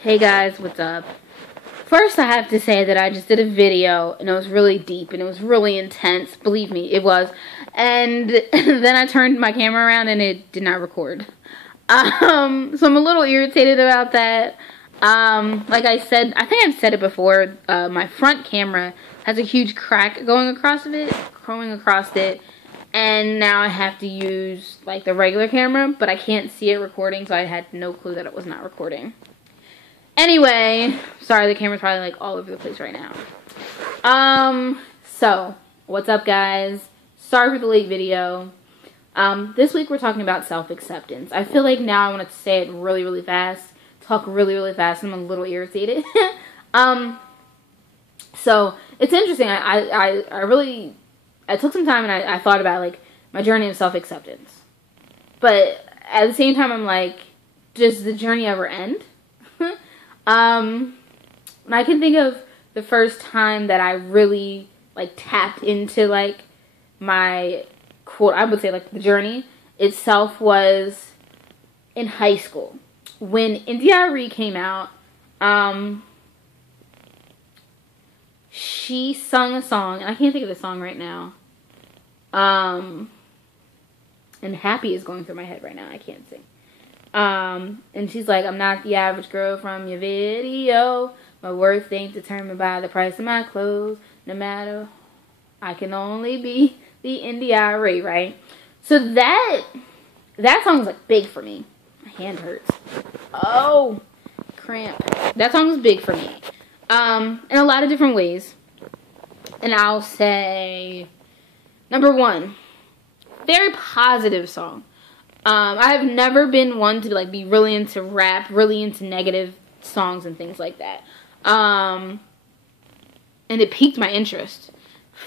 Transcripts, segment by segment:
Hey guys, what's up? First, I have to say that I just did a video and it was really deep and it was really intense. Believe me, it was. And then I turned my camera around and it did not record. So I'm a little irritated about that. Like I said, I think I've said it before. My front camera has a huge crack going across it, and now I have to use like the regular camera, but I can't see it recording, so I had no clue that it was not recording. Anyway, sorry, the camera's probably like all over the place right now. So what's up, guys? Sorry for the late video. This week we're talking about self-acceptance. I feel like now I want to say it really, really fast, talk really, really fast, and I'm a little irritated. So it's interesting. I took some time and I thought about like my journey of self-acceptance, but at the same time I'm like, does the journey ever end? I can think of the first time that I really like tapped into like my quote, I would say like the journey itself was in high school when India.Arie came out. She sung a song, and I can't think of the song right now. And Happy is going through my head right now. I can't sing. And she's like, I'm not the average girl from your video. My worth ain't determined by the price of my clothes. No matter, I can only be the India.Arie, right? So that song was like big for me. My hand hurts. Oh, cramp. That song was big for me. In a lot of different ways. And I'll say, number one, very positive song. I have never been one to like be really into rap, really into negative songs and things like that. And it piqued my interest.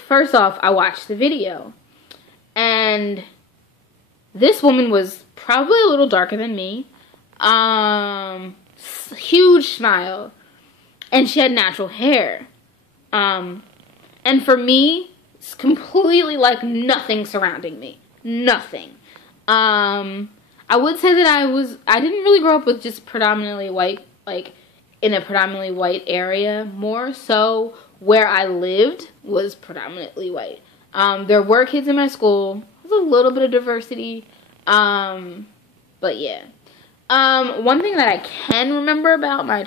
First off, I watched the video. And this woman was probably a little darker than me. Huge smile. And she had natural hair. And for me, it's completely like nothing surrounding me. Nothing. I would say that I didn't really grow up with just predominantly white, like in a predominantly white area. More so where I lived was predominantly white. There were kids in my school. There was a little bit of diversity. But yeah. One thing that I can remember about my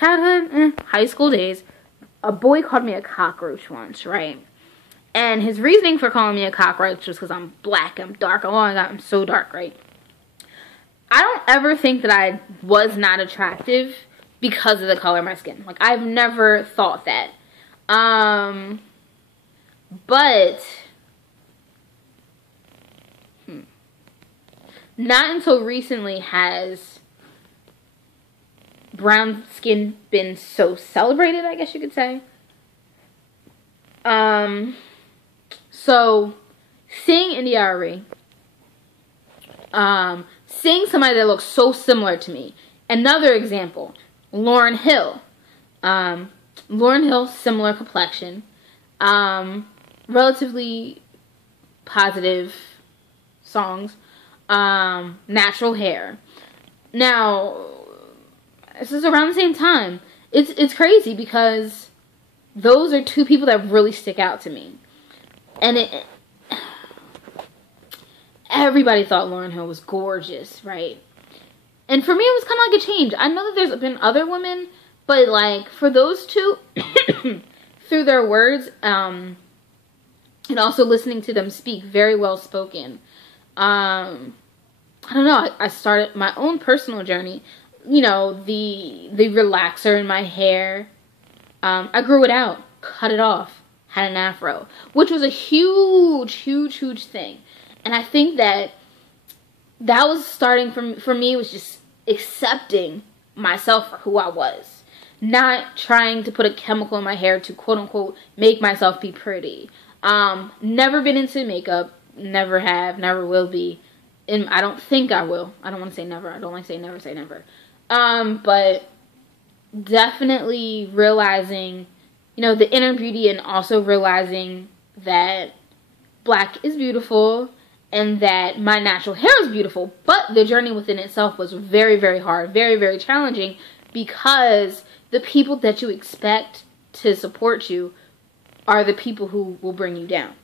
high school days, a boy called me a cockroach once, right? And his reasoning for calling me a cockroach was because I'm black, I'm dark, oh my god, I'm so dark, right? I don't ever think that I was not attractive because of the color of my skin. Like, I've never thought that. But not until recently has brown skin been so celebrated, I guess you could say. So seeing India.Arie, seeing somebody that looks so similar to me. Another example, Lauryn Hill. Lauryn Hill, similar complexion, relatively positive songs, natural hair. Now, this is around the same time. It's crazy because those are two people that really stick out to me. And everybody thought Lauryn Hill was gorgeous, right? And for me, it was kind of like a change. I know that there's been other women, but like for those two, through their words, and also listening to them speak, very well spoken. I don't know. I started my own personal journey. You know, the relaxer in my hair. I grew it out, cut it off, had an afro, which was a huge, huge, huge thing. And I think that was starting for me was just accepting myself for who I was. Not trying to put a chemical in my hair to quote unquote make myself be pretty. Never been into makeup, never have, never will be. And I don't think I will. I don't want to say never. I don't like say never. But definitely realizing, you know, the inner beauty, and also realizing that black is beautiful and that my natural hair is beautiful, but the journey within itself was very, very hard, very, very challenging because the people that you expect to support you are the people who will bring you down.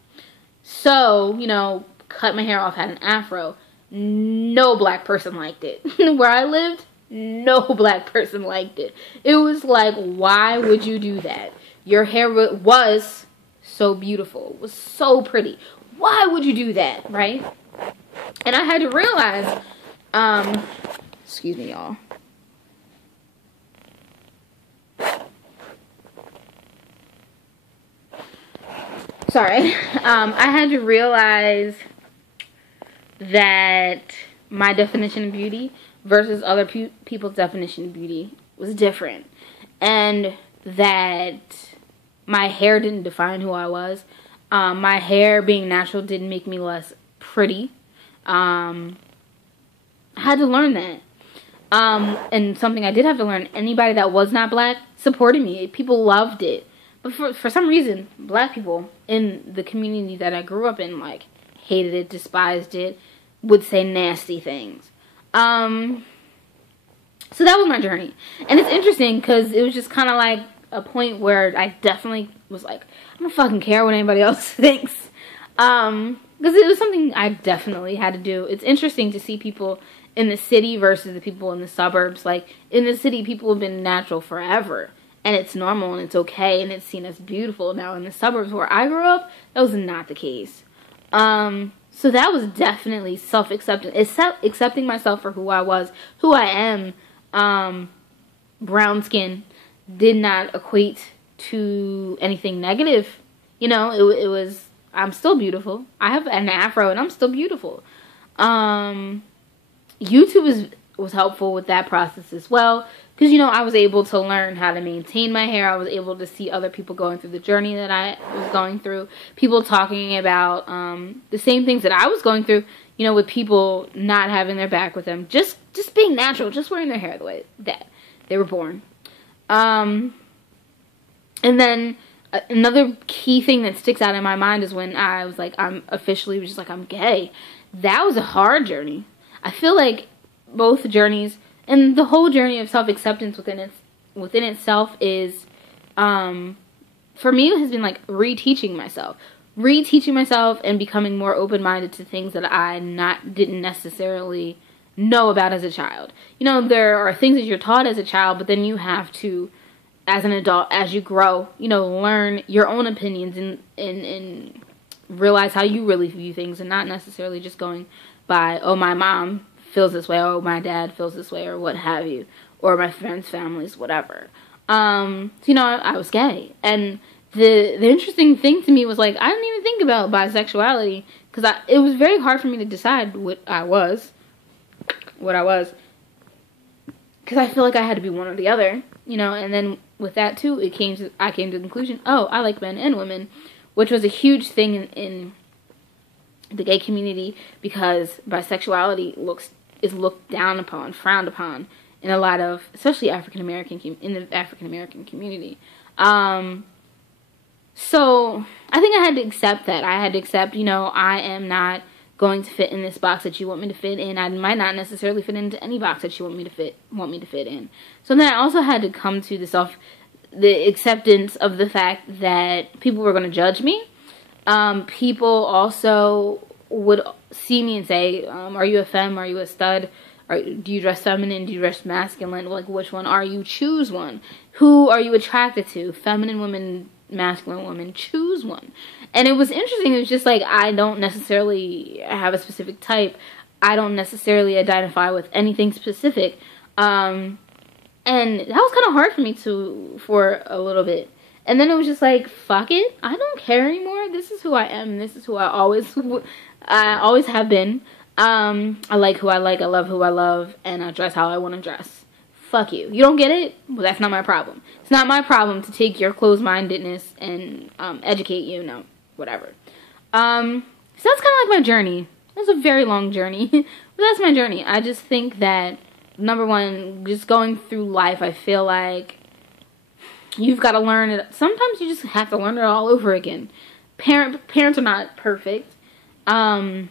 So, you know, cut my hair off, had an afro. No black person liked it. Where I lived, no black person liked it. It was like, why would you do that? Your hair was so beautiful. It was so pretty. Why would you do that, right? And I had to realize, excuse me, y'all. Sorry. I had to realize that my definition of beauty versus other people's definition of beauty was different. And that my hair didn't define who I was. My hair being natural didn't make me less pretty. I had to learn that. And something I did have to learn, anybody that was not black supported me. People loved it. But for some reason, black people in the community that I grew up in, like, hated it, despised it, would say nasty things. So that was my journey. And it's interesting because it was just kind of like a point where I definitely was like, I don't fucking care what anybody else thinks. Because it was something I definitely had to do. It's interesting to see people in the city versus the people in the suburbs. Like, in the city, people have been natural forever. And it's normal and it's okay and it's seen as beautiful. Now, in the suburbs where I grew up, that was not the case. So that was definitely self-acceptance. Accepting myself for who I was, who I am. Brown skin did not equate to anything negative. You know, it was, I'm still beautiful. I have an afro and I'm still beautiful. YouTube was helpful with that process as well. Because, you know, I was able to learn how to maintain my hair. I was able to see other people going through the journey that I was going through. People talking about the same things that I was going through, you know, with people not having their back with them. Just being natural, just wearing their hair the way that they were born. And then another key thing that sticks out in my mind is when I was like, I'm gay. That was a hard journey. I feel like both journeys... And the whole journey of self-acceptance within itself is, for me, it has been like reteaching myself and becoming more open-minded to things that I didn't necessarily know about as a child. You know, there are things that you're taught as a child, but then you have to, as an adult, as you grow, you know, learn your own opinions and realize how you really view things and not necessarily just going by, oh, my mom feels this way, or my dad feels this way, or what have you, or my friends' families, whatever. So, you know, I was gay, and the interesting thing to me was, like, I didn't even think about bisexuality, because it was very hard for me to decide what I was, because I feel like I had to be one or the other, you know, and then with that, too, I came to the conclusion, oh, I like men and women, which was a huge thing in the gay community, because bisexuality is looked down upon, frowned upon in a lot of, especially in the African American community. So I think I had to accept that. I had to accept, you know, I am not going to fit in this box that you want me to fit in. I might not necessarily fit into any box that you want me to fit in. So then I also had to come to the acceptance of the fact that people were going to judge me. People also would see me and say, are you a femme? Are you a stud? Do you dress feminine? Do you dress masculine? Like, which one are you? Choose one. Who are you attracted to? Feminine women, masculine women. Choose one. And it was interesting. It was just like, I don't necessarily have a specific type. I don't necessarily identify with anything specific. And that was kind of hard for me for a little bit. And then it was just like, fuck it. I don't care anymore. This is who I am. This is who I always have been. I like who I like. I love who I love. And I dress how I want to dress. Fuck you. You don't get it? Well, that's not my problem. It's not my problem to take your closed-mindedness and educate you. No, whatever. So that's kind of like my journey. It was a very long journey. But that's my journey. I just think that, number one, just going through life, I feel like you've got to learn it. Sometimes you just have to learn it all over again. Parents are not perfect. Yeah.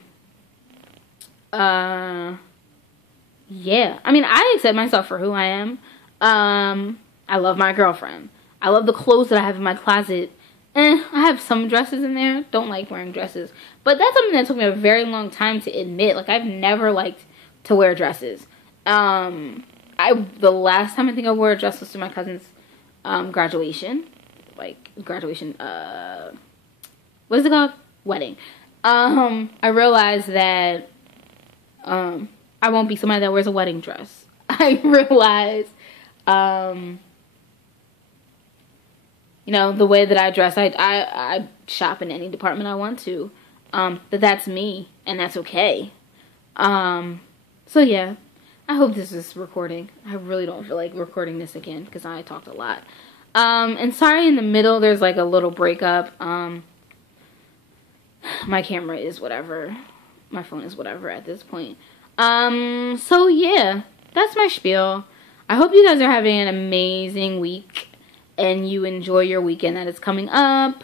I mean, I accept myself for who I am. I love my girlfriend. I love the clothes that I have in my closet. I have some dresses in there. Don't like wearing dresses. But that's something that took me a very long time to admit. Like, I've never liked to wear dresses. The last time I think I wore a dress was to my cousin's graduation. Like, graduation, what is it called? Wedding. I realized that I won't be somebody that wears a wedding dress. I realized, you know, the way that I dress, I shop in any department I want to. But that's me, and that's okay. So yeah, I hope this is recording. I really don't feel like recording this again, because I talked a lot. And sorry in the middle, there's like a little breakup. My camera is whatever. My phone is whatever at this point. So yeah, that's my spiel. I hope you guys are having an amazing week and you enjoy your weekend that is coming up.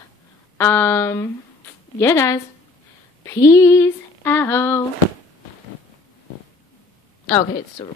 Yeah, guys. Peace out. Okay, it's still recording.